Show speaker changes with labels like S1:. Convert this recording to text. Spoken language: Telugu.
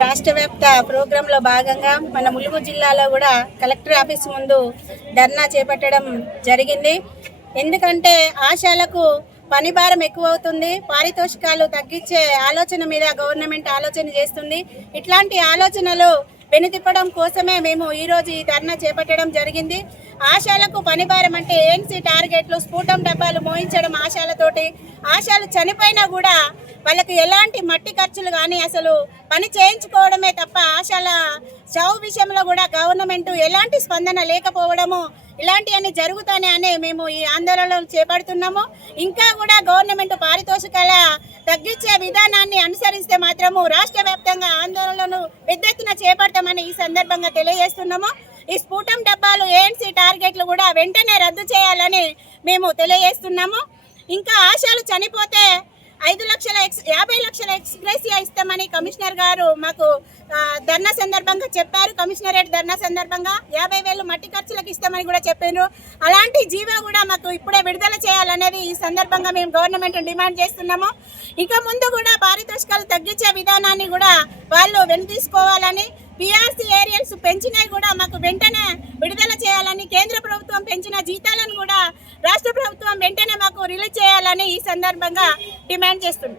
S1: రాష్ట్ర వ్యాప్త ప్రోగ్రాంలో భాగంగా మన ములుగు జిల్లాలో కూడా కలెక్టర్ ఆఫీస్ ముందు ధర్నా చేపట్టడం జరిగింది. ఎందుకంటే ఆశాలకు పని భారం ఎక్కువ అవుతుంది పారితోషికాలు తగ్గించే ఆలోచన మీద గవర్నమెంట్ ఆలోచన చేస్తుంది. ఇట్లాంటి ఆలోచనలు వెనుతిప్పడం కోసమే మేము ఈరోజు ఈ ధర్నా చేపట్టడం జరిగింది. ఆశాలకు పని భారం అంటే ఏఎన్సీ టార్గెట్లు స్ఫూటం డబ్బాలు మోయించడం ఆశాలతోటి ఆశాలు చనిపోయినా కూడా వాళ్ళకి ఎలాంటి మట్టి ఖర్చులు కానీ అసలు పని చేయించుకోవడమే తప్ప ఆశల చావు విషయంలో కూడా గవర్నమెంట్ ఎలాంటి స్పందన లేకపోవడము ఇలాంటివన్నీ జరుగుతానే అనే మేము ఈ ఆందోళనలు చేపడుతున్నాము. ఇంకా కూడా గవర్నమెంట్ పారితోషికాల తగ్గించే విధానాన్ని అనుసరిస్తే మాత్రము రాష్ట్ర వ్యాప్తంగా ఆందోళనలు పెద్ద ఎత్తున చేపడతామని ఈ సందర్భంగా తెలియజేస్తున్నాము. ఈ స్ఫూటం డబ్బాలు ఏఎన్సీ టార్గెట్లు కూడా వెంటనే రద్దు చేయాలని మేము తెలియజేస్తున్నాము. ఇంకా ఆశలు చనిపోతే ఐదు లక్షల ఎక్స్ యాభై లక్షల ఎక్స్గ్రేసియా ఇస్తామని కమిషనర్ గారు మాకు ధర్నా సందర్భంగా చెప్పారు. కమిషనరేట్ ధర్నా సందర్భంగా యాభై వేలు మట్టి ఖర్చులకు ఇస్తామని కూడా చెప్పారు. అలాంటి జీవో కూడా మాకు ఇప్పుడే విడుదల చేయాలనేది ఈ సందర్భంగా మేము గవర్నమెంట్ డిమాండ్ చేస్తున్నాము. ఇక ముందు కూడా పారితోషికాలు తగ్గించే విధానాన్ని కూడా వాళ్ళు వెనుతీసుకోవాలని పిఆర్సీ ఏరియల్స్ పెంచినవి కూడా మాకు వెంటనే విడుదల చేయాలని కేంద్ర ప్రభుత్వం పెంచిన జీతాలను కూడా రాష్ట్ర ప్రభుత్వం వెంటనే రిలీజ్ చేయాలని ఈ సందర్భంగా డిమాండ్ చేస్తుంది.